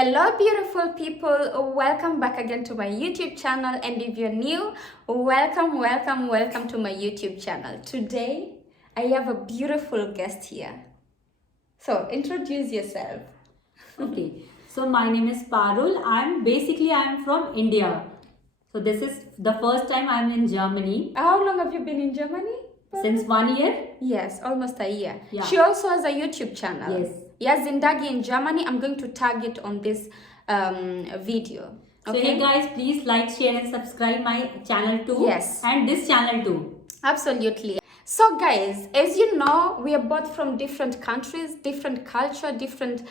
Hello beautiful people, welcome back again to my YouTube channel, and if you're new, welcome to my YouTube channel. Today I have a beautiful guest here, so introduce yourself. Okay, so my name is Parul. I'm from India. So this is the first time I'm in Germany. How long have you been in Germany? Since 1 year? Yes, almost a year. Yeah. She also has a YouTube channel. Yes. Yes, Zindagi in Germany. I'm going to tag it on this video. So hey guys, please like, share and subscribe my channel too. Yes. And this channel too. Absolutely. So guys, as you know, we are both from different countries, different culture, different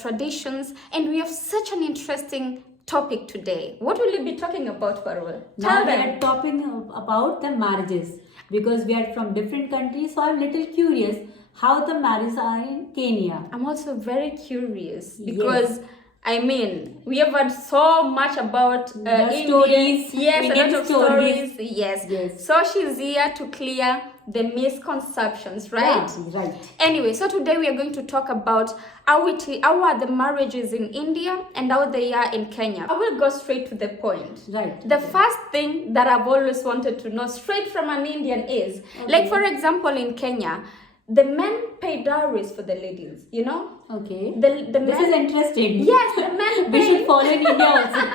traditions, and we have such an interesting topic today. What will you be talking about, Parul? Now we are talking about the marriages because we are from different countries. So I'm little curious how the marriages are in Kenya. I'm also very curious because I mean, we have heard so much about stories. Yes, a lot of stories. Yes. So she's here to clear the misconceptions, right? Yeah, right. Anyway, so today we are going to talk about how are the marriages in India and how they are in Kenya. I will go straight to the point. Right. The first thing that I've always wanted to know straight from an Indian is, like for example in Kenya, the men pay dowries for the ladies, you know? Okay. The this men, is interesting. yes, the men We pay. should follow in India also.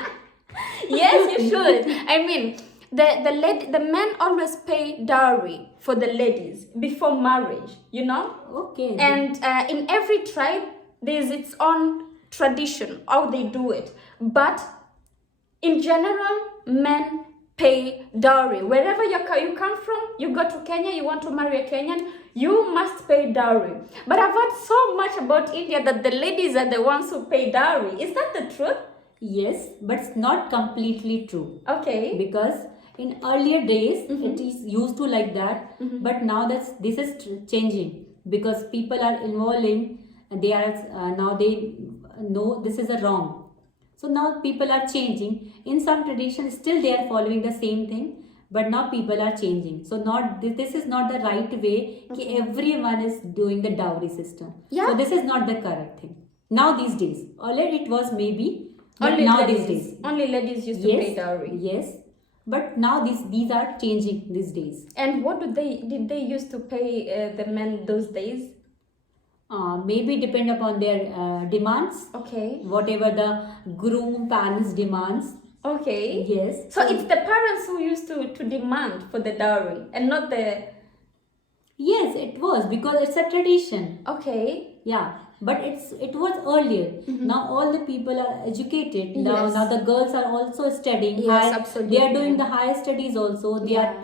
Yes, you should. I mean, the men always pay dowry for the ladies before marriage, you know? Okay. And in every tribe, there's its own tradition, how they do it. But in general, men pay dowry. Wherever you come from, you go to Kenya, you want to marry a Kenyan, you must pay dowry. But I've heard so much about India that the ladies are the ones who pay dowry. Is that the truth? Yes, but it's not completely true. Okay. Because in earlier days, it is used to like that. But now this is changing because people are involving. They are now they know this is a wrong. So now people are changing. In some traditions, still they are following the same thing. But now people are changing. So this is not the right way. Ki everyone is doing the dowry system. Yeah. So this is not the correct thing. Now these days, earlier it was maybe. But Only now ladies, these days. only ladies used to pay dowry. Yes. But now these are changing these days. And what did they used to pay the men those days? Maybe depend upon their demands. Okay. Whatever the groom parents demands. Okay. Yes. So it's the parents who used to demand for the dowry and not the... Yes, it was because it's a tradition. Okay. Yeah. But it was earlier. Now all the people are educated. Now the girls are also studying. Yes, absolutely. They are doing the higher studies also. They are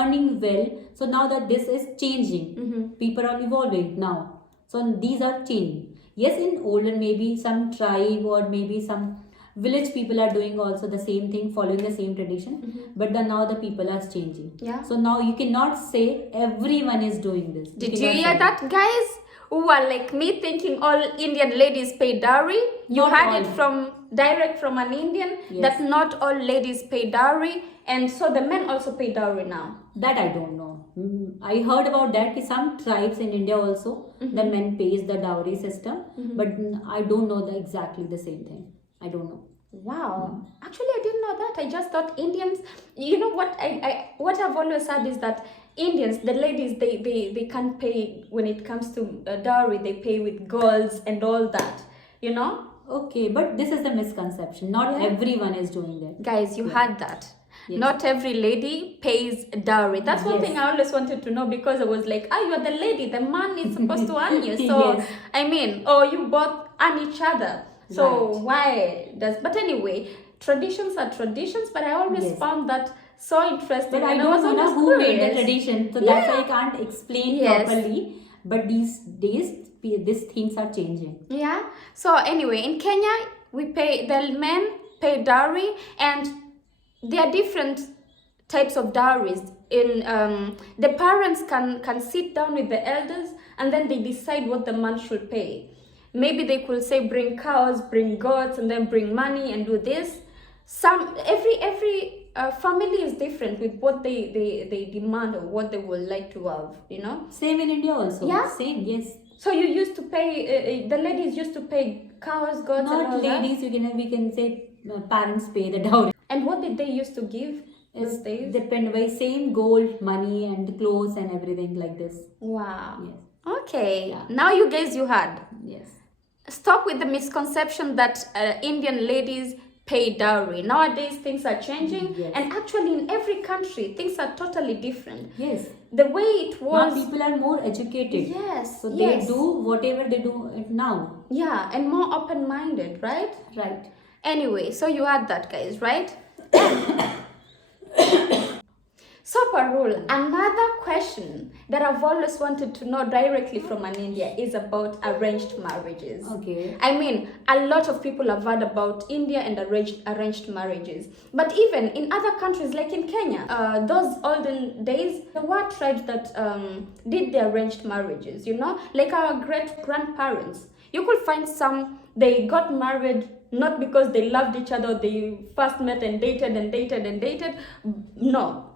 earning well. So now that this is changing, people are evolving now. So these are changing. Yes, in older maybe some tribe or maybe some village people are doing also the same thing, following the same tradition. But now the people are changing. Yeah. So now you cannot say everyone is doing this. Did you hear that, guys? Who are like me thinking all Indian ladies pay dowry? You heard it direct from an Indian that not all ladies pay dowry, and so the men also pay dowry now. That I don't know. I heard about that. Some tribes in India also the men pays the dowry system, but I don't know exactly the same thing. I don't know. Wow. Actually, I didn't know that. I just thought Indians, you know what what I've always said is that Indians, the ladies, they can't pay when it comes to dowry. They pay with golds and all that, you know? Okay, but this is the misconception. Not everyone is doing that. Guys, you heard that. Yes. Not every lady pays dowry. That's one thing I always wanted to know, because I was like, you're the lady. The man is supposed to earn you. So, I mean, you both earn each other. So why does... But anyway, traditions are traditions, but I always found that so interesting. But I don't know who made the tradition. So that's why I can't explain properly. But these days, these things are changing. Yeah. So anyway, in Kenya, the men pay dowry, and there are different types of dowries. In the parents can sit down with the elders, and then they decide what the man should pay. Maybe they could say bring cows, bring goats, and then bring money and do this. Every family is different with what they demand or what they would like to have, you know. Same in India also. Yeah. Same, yes. So you used to pay, the ladies used to pay cows, goats, and all Not that? ladies, we can say parents pay the dowry. And what did they used to give those days? Depend by same gold, money, and clothes and everything like this. Wow. Yes. Okay. Yeah. Now you guys, you had. Yes. Stop with the misconception that Indian ladies pay dowry. Nowadays, things are changing, Yes. and actually, in every country, things are totally different. Yes. The way it was. Now people are more educated. Yes. So yes. they do whatever they do it now. Yeah, and more open-minded, right? Right. Anyway, so you had that, guys, right? So, Parul, another question that I've always wanted to know directly from an India is about arranged marriages. Okay. I mean, a lot of people have heard about India and arranged marriages. But even in other countries, like in Kenya, those olden days, there were tribes that did the arranged marriages, you know? Like our great-grandparents. You could find some, they got married not because they loved each other, they first met and dated and dated and dated. No.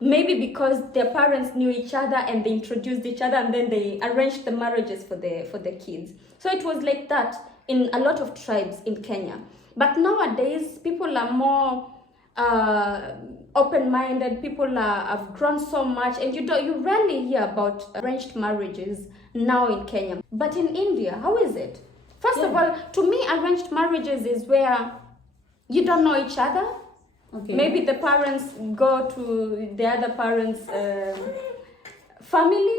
Maybe because their parents knew each other and they introduced each other and then they arranged the marriages for the kids. So it was like that in a lot of tribes in Kenya. But nowadays, people are more open-minded. People have grown so much, and you rarely hear about arranged marriages now in Kenya. But in India, how is it? First of all, to me, arranged marriages is where you don't know each other. Okay. Maybe the parents go to the other parents' family,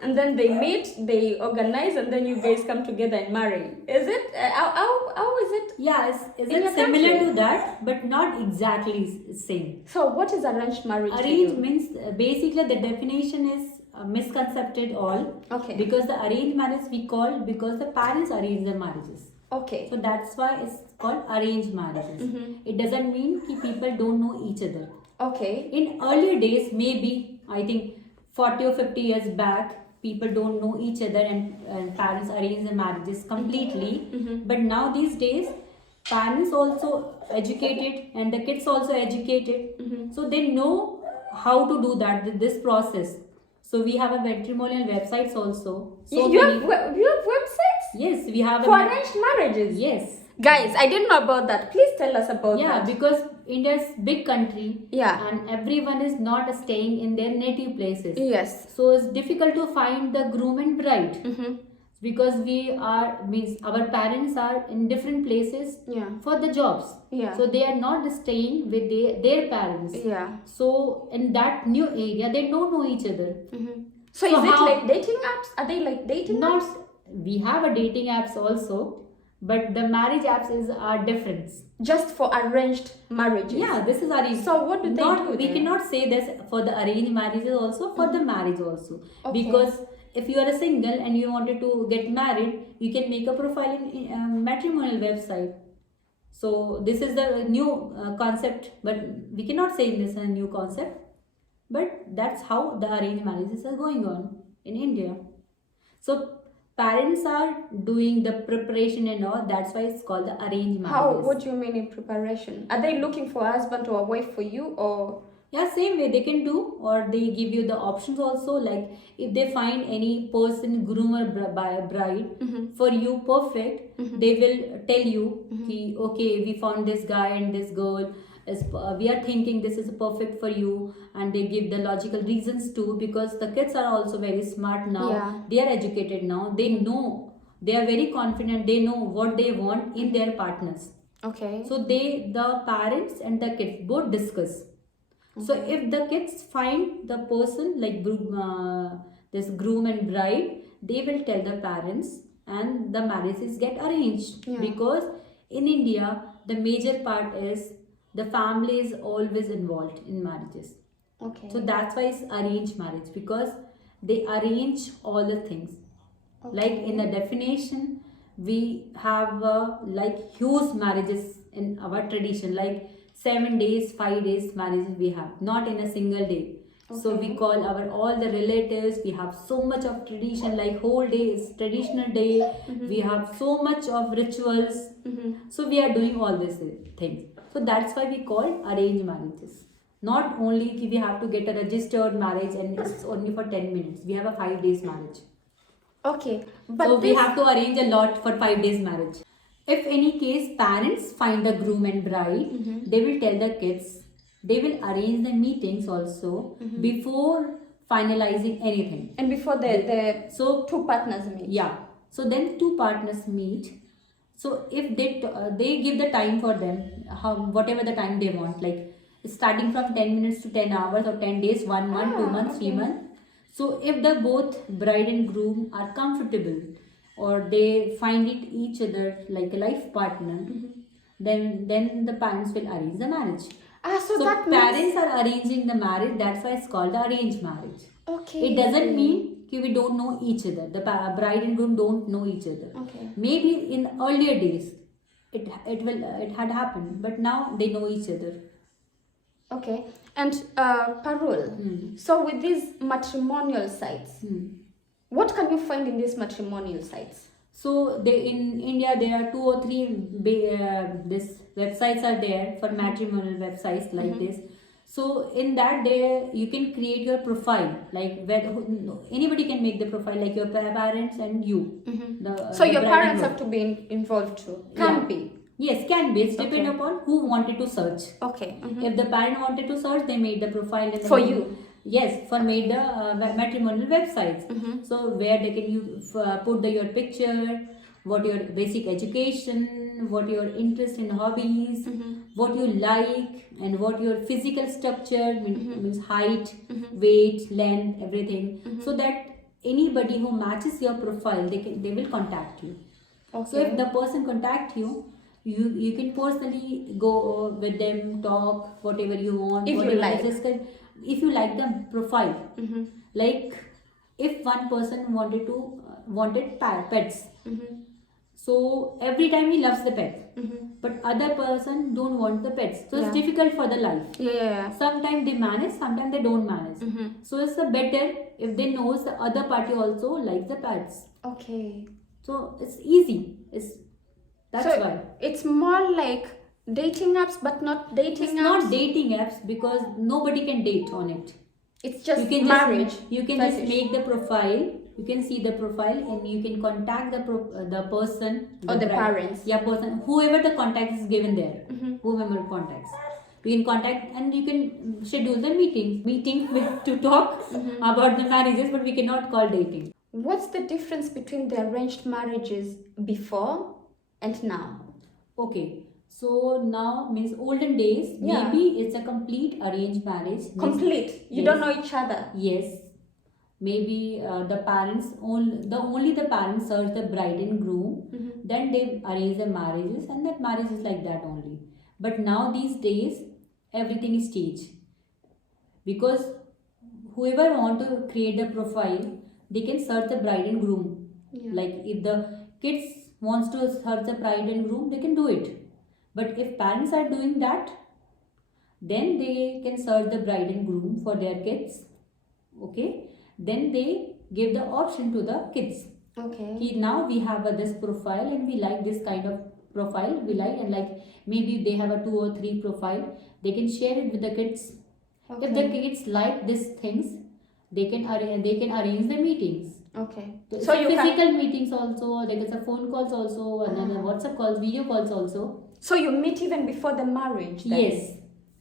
and then they meet, they organize, and then you guys come together and marry. Is it? How is it? Yeah, is In your it similar country? to that, but not exactly same. So what is arranged marriage? to Arranged you? means basically the definition is misconcepted all. Okay. Because the arranged marriage we call because the parents arrange the marriages. Okay. So that's why it's called arranged marriages. It doesn't mean that people don't know each other. Okay. In earlier days, maybe I think 40 or 50 years back, people don't know each other and parents arrange the marriages completely. But now these days, parents also educated and the kids also educated. So they know how to do that, this process. So we have a matrimonial websites also. So you have websites? Yes, we have For arranged marriages? Yes. Guys, I didn't know about that. Please tell us about Yeah, that. because India's big country. Yeah. And everyone is not staying in their native places. Yes. So it's difficult to find the groom and bride. Because our parents are in different places Yeah. for the jobs. Yeah. So they are not staying with their parents. Yeah. So in that new area, they don't know each other. So is So it how- like dating apps? Are they like dating Not apps? we have a dating apps also, but the marriage apps are different. Just for arranged marriages? Yeah, this is arranged. So what do they do We then? cannot say this for the arranged marriages also, for the marriage also. Okay. Because if you are a single and you wanted to get married, you can make a profile in matrimonial website. So this is the new concept, but we cannot say this is a new concept. But that's how the arranged marriages are going on in India. So parents are doing the preparation and all. That's why it's called the arranged marriages. How? What do you mean in preparation? Are they looking for a husband or a wife for you, or? Yeah, same way they can do, or they give you the options also. Like if they find any person, groom or bride for you perfect, they will tell you, okay, we found this guy and this girl. We are thinking this is perfect for you, and they give the logical reasons too, because the kids are also very smart now. Yeah. They are educated now. They know, they are very confident. They know what they want in their partners. Okay. So the parents and the kids both discuss. So if the kids find the person like this groom and bride, they will tell the parents and the marriages get arranged. Yeah. Because in India, the major part is the family is always involved in marriages. Okay. So that's why it's arranged marriage, because they arrange all the things. Like in the definition, we have like huge marriages in our tradition, like 7 days, 5 days marriages we have, not in a single day. So we call all the relatives. We have so much of tradition, like whole day is traditional day. We have so much of rituals. So we are doing all these things. So that's why we call arranged marriages. Not only we have to get a registered marriage and it's only for 10 minutes. We have a 5 days marriage. Okay, but So we this. have to arrange a lot for 5 days marriage. If any case parents find the groom and bride, they will tell the kids. They will arrange the meetings also before finalizing anything. And before the So two partners meet. yeah. So then two partners meet. So if they give the time for them, whatever the time they want, like starting from 10 minutes to 10 hours or 10 days, 1 month, 2 months, okay. 3 months. So if the both bride and groom are comfortable or they find it each other like a life partner, then the parents will arrange the marriage. So So that means. parents are arranging the marriage. That's why it's called the arranged marriage. Okay. It doesn't mean that we don't know each other. The bride and groom don't know each other. Okay. Maybe in earlier days, it had happened, but now they know each other. Okay. And Parul, so with these matrimonial sites, what can you find in these matrimonial sites? So in India there are 2 or 3 this websites are there for matrimonial websites like this. So in that there you can create your profile, like where anybody can make the profile, like your parents and you. So the your bride and parents groom. have to be involved too. Can Yeah. be. Yes, can be. It's depend Okay. upon who wanted to search. Okay. If the parent wanted to search, they made the profile and For then- you. Yes, for made the matrimonial websites. So where they can put your picture, what your basic education, what your interest in hobbies, what you like, and what your physical structure means height, weight, length, everything. So that anybody who matches your profile, they will contact you. Okay. So if the person contact you, you can personally go with them, talk whatever you want, If you whatever like. discuss. If you like the profile, like if one person wanted pets, so every time he loves the pet, but other person don't want the pets, so Yeah. it's difficult for the life. Yeah. Sometimes they manage, sometimes they don't manage. So it's better if they knows the other party also likes the pets. Okay. So it's easy. That's So why. it's more like dating apps, but not dating It's apps. not dating apps because nobody can date on it. It's just You can marriage. you can just make the profile. You can see the profile and you can contact the person Or the bride- parents. Yeah, person, whoever the contact is given there, whoever contacts. You can contact and you can schedule the meeting to talk about the marriages, but we cannot call dating. What's the difference between the arranged marriages before and now? Okay, so now means olden days, Yeah. maybe it's a complete arranged marriage. Means- Complete. You Yes. don't know each other. Yes, maybe the parents only the parents search the bride and groom, then they arrange the marriages, and that marriage is like that only. But now these days everything is changed because whoever want to create the profile, they can search the bride and groom. Yeah. Like if the kids wants to search the bride and groom, they can do it. But if parents are doing that, then they can search the bride and groom for their kids. Okay, then they give the option to the kids. Okay. Now we have this profile and we like this kind of profile we like, and like maybe they have a 2 or 3 profile, they can share it with the kids. Okay. If the kids like these things, they can arrange the meetings. Okay. So you physical meetings also, there is a phone calls also, and then the WhatsApp calls, video calls also. So you meet even before the marriage. Then? Yes.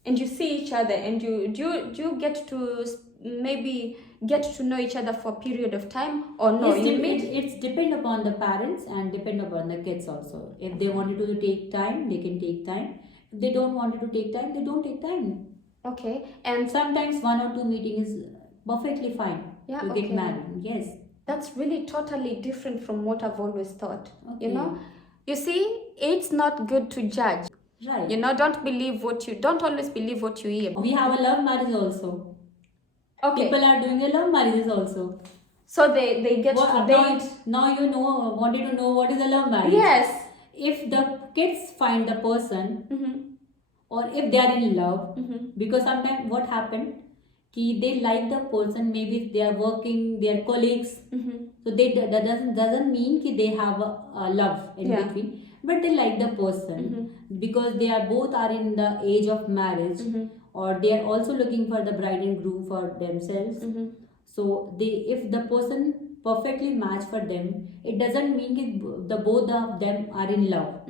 And you see each other, and you get to maybe get to know each other for a period of time, or no? It's depend upon the parents and depend upon the kids also. If they wanted to take time, they can take time. If they don't wanted to take time, they don't take time. Okay. And Sometimes 1 or 2 meetings is perfectly fine Yeah, to okay. get married. Yes. that's really totally different from what I've always thought. Okay. You know, you see, it's not good to judge. Right. You know, don't always believe what you hear. We have a love marriage also. Okay. People are doing a love marriages also. So they get to date. Now you wanted to know what is a love marriage. Yes. If the kids find the person, or if they are in love, because sometimes what happened, they like the person, maybe they are working, they are colleagues, so that doesn't mean they have a love in Yeah. between, but they like the person because they are both are in the age of marriage, or they are also looking for the bride and groom for themselves. So if the person perfectly match for them, it doesn't mean that the both of them are in love.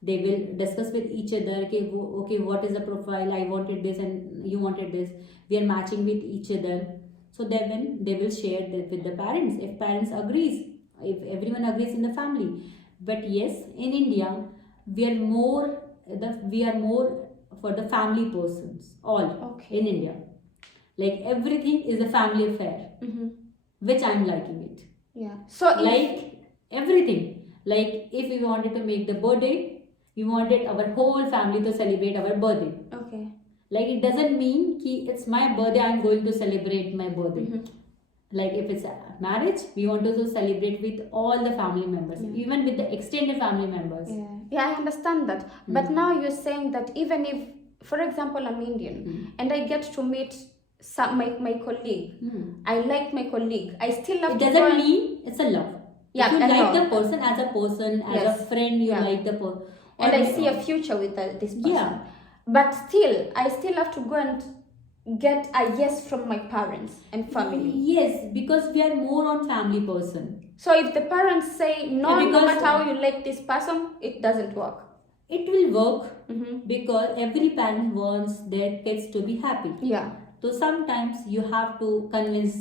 They will discuss with each other, okay, okay, what is the profile, I wanted this and you wanted this, we are matching with each other. So then they will share that with the parents, if parents agrees, if everyone agrees in the family. But yes, in India we are more for the family persons, all. Okay. In India, like everything is a family affair, which I'm liking it. Yeah. So Like everything, like if we wanted to make the birthday, we wanted our whole family to celebrate our birthday. Okay. Like it doesn't mean ki it's my birthday, I'm going to celebrate my birthday. Like if it's a marriage, we want to celebrate with all the family members, even with the extended family members. Yeah, I understand that. But now you're saying that even if, for example, I'm Indian and I get to meet my colleague, I like my colleague, I still have It to doesn't mean it's a love. Yeah, if you I like know. the person as a person, as a friend, you like the person. And I see a future with this person. Yeah. But still, I still have to go and get a yes from my parents and family. Yes, because we are more on family person. So if the parents say no, Yeah, no matter how you like this person, it doesn't work. It will work because every parent wants their kids to be happy. Yeah. So sometimes you have to convince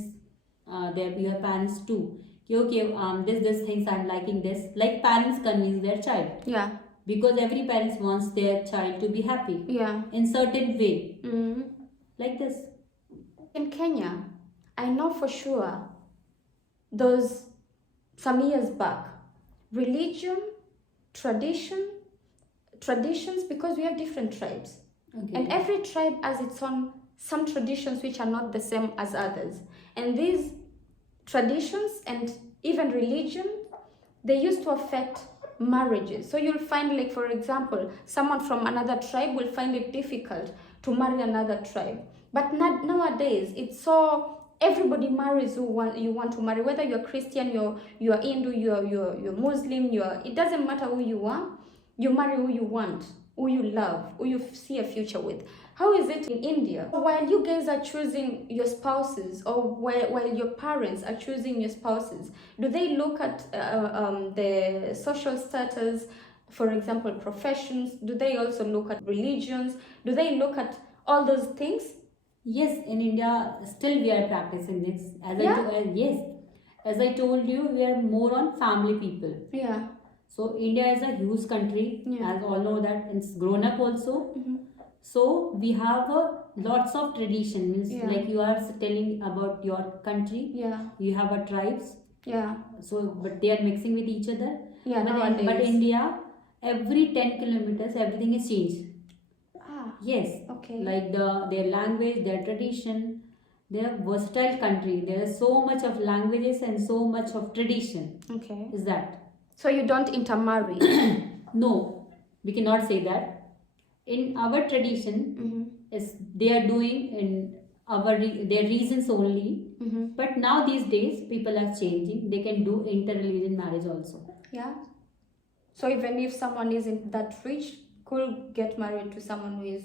your parents too. Okay, this things I'm liking this. Like parents convince their child. Yeah. Because every parent wants their child to be happy. Yeah. In certain way. Like this. In Kenya, I know for sure some years back, religion, traditions, because we have different tribes. Okay. And every tribe has its own some traditions which are not the same as others. And these traditions and even religion, they used to affect marriages. So you'll find, like, for example, someone from another tribe will find it difficult to marry another tribe. But nowadays, it's so everybody marries who you want to marry, whether you're Christian, you're Hindu, you're Muslim, it doesn't matter who you are, you marry who you want, who you love, who you see a future with. How is it in India? While you guys are choosing your spouses, or while your parents are choosing your spouses, do they look at the social status, for example, professions? Do they also look at religions? Do they look at all those things? Yes, in India, still we are practicing this. Yes, as I told you, we are more on family people. Yeah. So India is a huge country, as all know that it's grown up also. So we have lots of traditions. Like you are telling about your country. Yeah. You have a tribes. Yeah. So, but they are mixing with each other. Yeah. But India, every 10 kilometers, everything is changed. Yes. Okay. Like their language, their tradition. They are versatile country. There is so much of languages and so much of tradition. Okay. Is that? So you don't intermarry? No, we cannot say that. In our tradition, is they are doing in their reasons only. But now these days, people are changing. They can do interreligion marriage also. Yeah. So even if someone isn't that rich, could get married to someone who is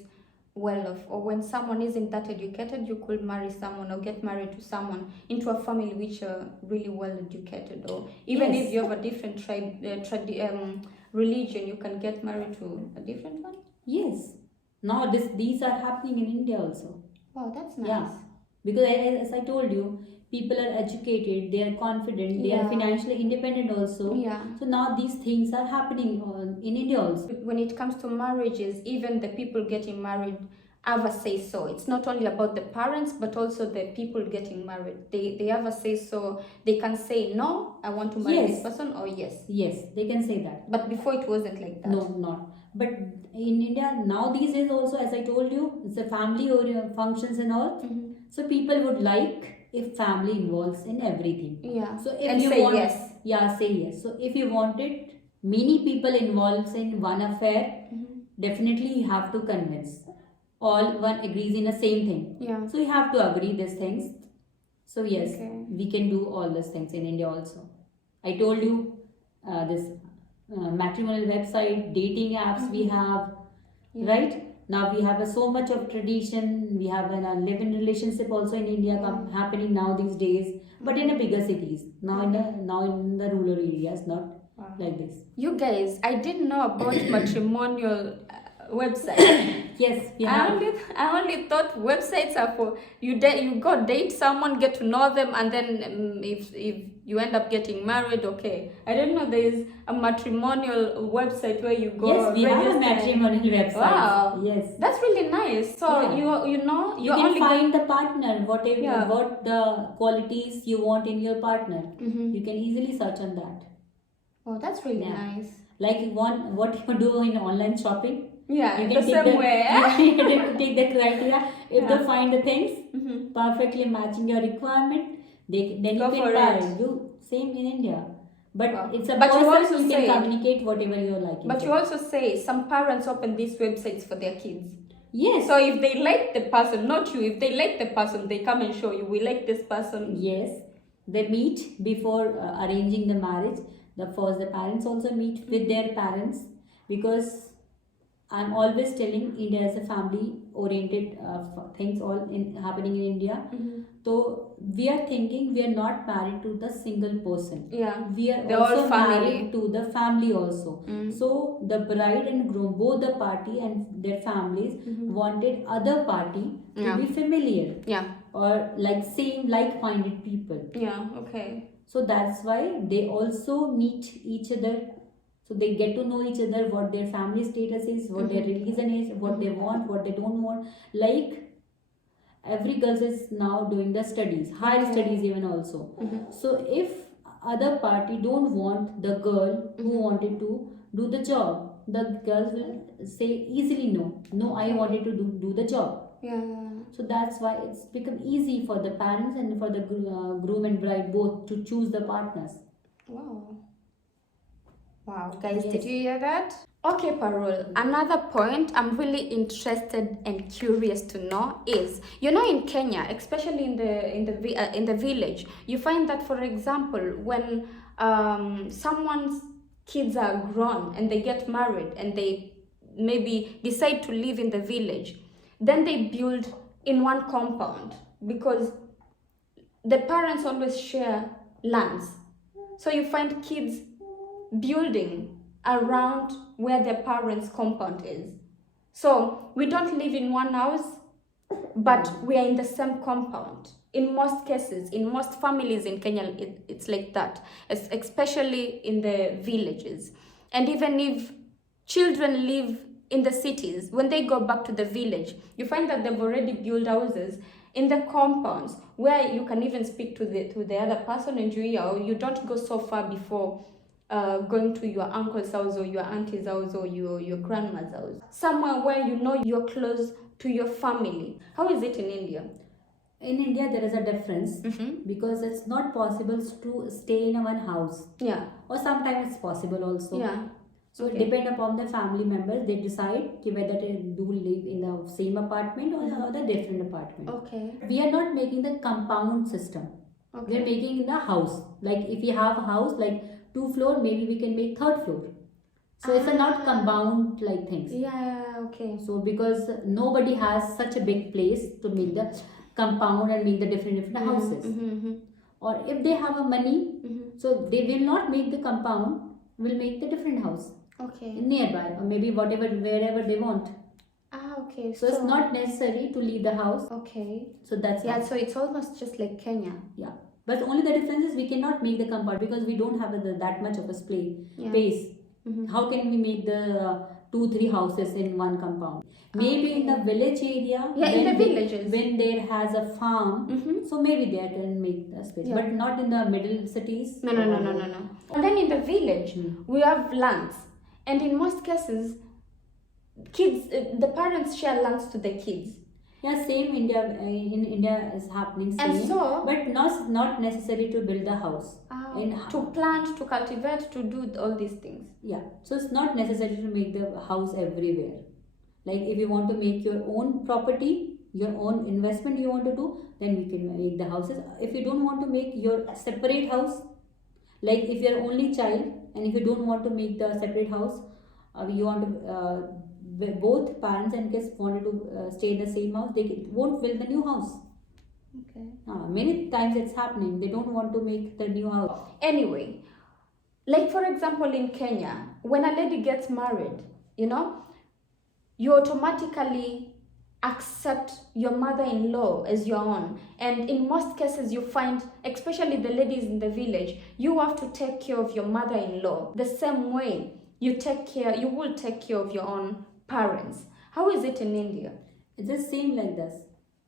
well off, or when someone isn't that educated, you could marry someone or get married to someone into a family which are really well educated, or even if you have a different religion, you can get married to a different one. Yes. Now these are happening in India also. Wow, that's nice. Yeah. Because as I told you, people are educated, they are confident, they are financially independent also. Yeah. So now these things are happening in India also. When it comes to marriages, even the people getting married have a say so. It's not only about the parents, but also the people getting married. They have a say so. They can say, no, I want to marry this person, or yes. Yes, they can say that. But before it wasn't like that. No, not. But in India, now these days also, as I told you, it's a family or functions and all. So people would like if family involves in everything. Yeah. So if you say want, yes. Yeah, say yes. So if you wanted many people involved in one affair, definitely you have to convince. All one agrees in the same thing. Yeah. So you have to agree these things. So yes, we can do all these things in India also. I told you this matrimonial website, dating apps we have, right? Now we have so much of tradition. We have a live-in relationship also in India happening now these days, but in the bigger cities. Now in the rural areas, not like this. You guys, I didn't know about matrimonial websites. Yes, we I have. only thought websites are for you. You go date someone, get to know them, and then if you end up getting married, okay. I didn't know there is a matrimonial website where you go. Yes, we have a register. matrimonial website. Wow. Yes. That's really nice. So Yeah. you know You you're can only find the partner, whatever Yeah. what the qualities you want in your partner. Mhm. You can easily search on that. Oh, that's really Yeah. nice. Like what you do in online shopping. Yeah, You the can same way. you can take the criteria. If they find the things Mhm. perfectly matching your requirement, then Go you can for buy. it. You same in India, but Wow. it's a But you person also you say- can communicate whatever you're liking. But for. you also say some parents open these websites for their kids. Yes. So if they like the person, not you, if they like the person, they come and show you, we like this person. Yes, they meet before arranging the marriage. The parents also meet with their parents, because I'm always telling India is a family-oriented things all happening in India. Mhm. So we are thinking we are not married to the single person. Yeah. We are They're all also family. married to the family also. Mm. So the bride and groom, both the party and their families wanted other party to Yeah. be familiar Yeah. or like same like-minded people. Yeah. Okay. So that's why they also meet each other. So they get to know each other, what their family status is, what their religion is, what they want, what they don't want. Like every girl is now doing the studies, higher studies even also. So if other party don't want the girl who wanted to do the job, the girls will say easily no, I wanted to do the job. Yeah. So that's why it's become easy for the parents and for the groom and bride both to choose the partners. Wow. Wow, guys, Yes. did you hear that? Okay, Parul. Another point I'm really interested and curious to know is, in Kenya, especially in the village, you find that, for example, when someone's kids are grown and they get married and they maybe decide to live in the village, then they build in one compound because the parents always share lands. So you find kids building around where their parents' compound is. So we don't live in one house, but we are in the same compound. In most cases, in most families in Kenya, it's like that, especially in the villages. And even if children live in the cities, when they go back to the village, you find that they've already built houses in the compounds where you can even speak to the other person in Juia, or you don't go so far before going to your uncle's house or your auntie's house or your grandma's house. Somewhere where you're close to your family. How is it in India? In India, there is a difference because it's not possible to stay in one house. Yeah. Or sometimes it's possible also. Yeah. So it depends upon the family members. They decide whether they do live in the same apartment or the different apartment. Okay. We are not making the compound system. Okay. We are making the house. Like if we have a house like 2 floor, maybe we can make 3rd floor. So it's a not compound like things. Yeah. Okay. So because nobody has such a big place to make the compound and make the different houses. Or if they have a money, so they will not make the compound, will make the different house. Okay. Nearby or maybe wherever they want. Okay. So it's not necessary to leave the house. Okay. So that's Yeah. how. So it's almost just like Kenya. Yeah. But only the difference is we cannot make the compound because we don't have that much of a space. How can we make the 2-3 houses in one compound? Maybe in the village area. Yeah, in the villages. When there has a farm, so maybe they can make the space. Yeah. But not in the middle cities. No. And then in the village, we have lands, and in most cases, kids, the parents share lands to the kids. Yeah, same in India is happening same. And so, but not necessary to build a house. to plant, to cultivate, to do all these things. Yeah, so it's not necessary to make the house everywhere. Like if you want to make your own property, your own investment you want to do, then we can make the houses. If you don't want to make your separate house, like if you're only child and if you don't want to make the separate house, you want to where both parents and kids wanted to stay in the same house, they won't build the new house. Okay. Many times it's happening. They don't want to make the new house. Anyway, like for example in Kenya, when a lady gets married, you know, you automatically accept your mother-in-law as your own, and in most cases you find, especially the ladies in the village, you have to take care of your mother-in-law the same way you will take care of your own parents. How is it in India? It's the same like this.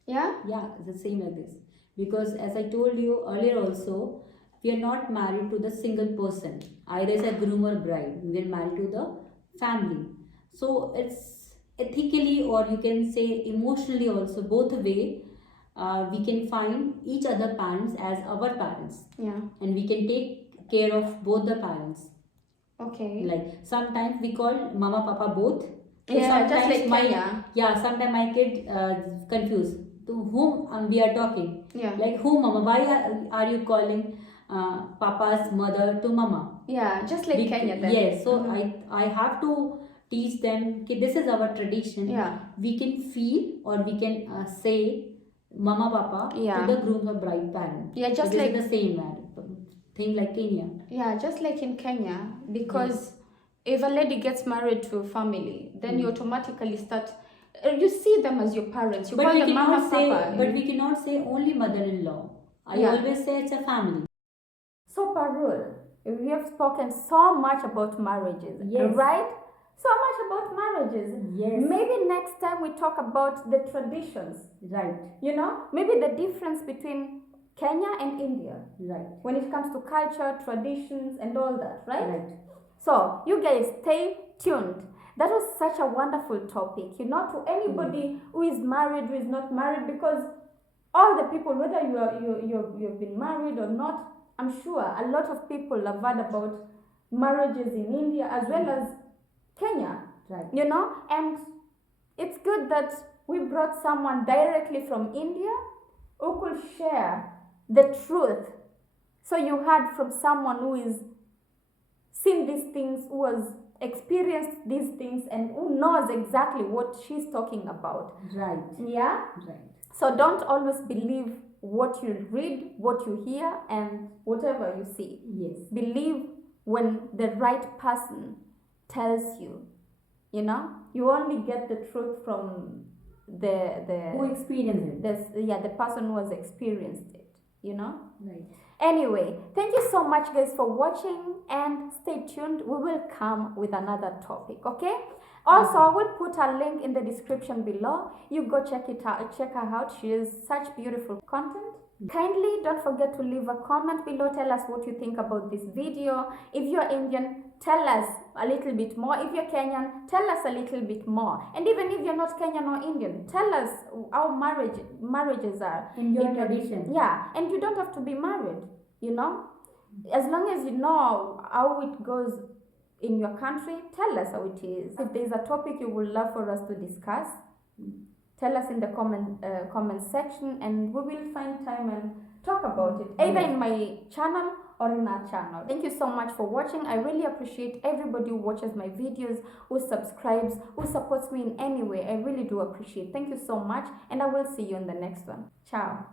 Yeah? Yeah, it's the same like this. Because as I told you earlier also, we are not married to the single person. Either it's a groom or bride. We are married to the family. So it's ethically, or you can say emotionally also, both way, we can find each other parents as our parents. Yeah. And we can take care of both the parents. Okay. Like sometimes we call mama papa both. So Yeah, just like my Kenya. sometimes my kid confused to whom we are talking. Yeah. Like whom mama? Why are you calling papa's mother to mama? Yeah, just like Kenya then. Yes. So I have to teach them. Okay, this is our tradition. Yeah. We can feel, or we can say mama papa Yeah. to the groom or bride parent. Yeah, just so like the same thing like Kenya. Yeah, just like in Kenya, because if a lady gets married to a family, then you automatically start. You see them as your parents. You But call we them cannot mama, say. papa. But we cannot say only mother-in-law. I Yeah. always say it's a family. So Parul, we have spoken so much about marriages, Yes. right? So much about marriages. Yes. Maybe next time we talk about the traditions. Right. You know, maybe the difference between Kenya and India. Right. When it comes to culture, traditions, and all that, right? Right. So, you guys stay tuned. That was such a wonderful topic, you know, to anybody who is married, who is not married, because all the people, whether you've been married or not, I'm sure a lot of people have heard about marriages in India as well as Kenya, Right. you know, and it's good that we brought someone directly from India who could share the truth. So you heard from someone who is seen these things, who has experienced these things, and who knows exactly what she's talking about. Right. Yeah? Right. So don't always believe what you read, what you hear, and whatever you see. Yes. Believe when the right person tells you. You know? You only get the truth from the Who experienced it? the person who has experienced it. You know? Right. Anyway, thank you so much guys for watching, and stay tuned. We will come with another topic, okay? Also, I will put a link in the description below. You go check it out, check her out. She has such beautiful content. Kindly don't forget to leave a comment below. Tell us what you think about this video. If you're Indian, tell us a little bit more. If you're Kenyan, tell us a little bit more. And even if you're not Kenyan or Indian, tell us how marriages are In your tradition. Yeah, and you don't have to be married, you know. As long as you know how it goes in your country, tell us how it is. If there's a topic you would love for us to discuss, tell us in the comment section, and we will find time and talk about it, either in my channel or in our channel. Thank you so much for watching. I really appreciate everybody who watches my videos, who subscribes, who supports me in any way. I really do appreciate. Thank you so much, and I will see you in the next one. Ciao.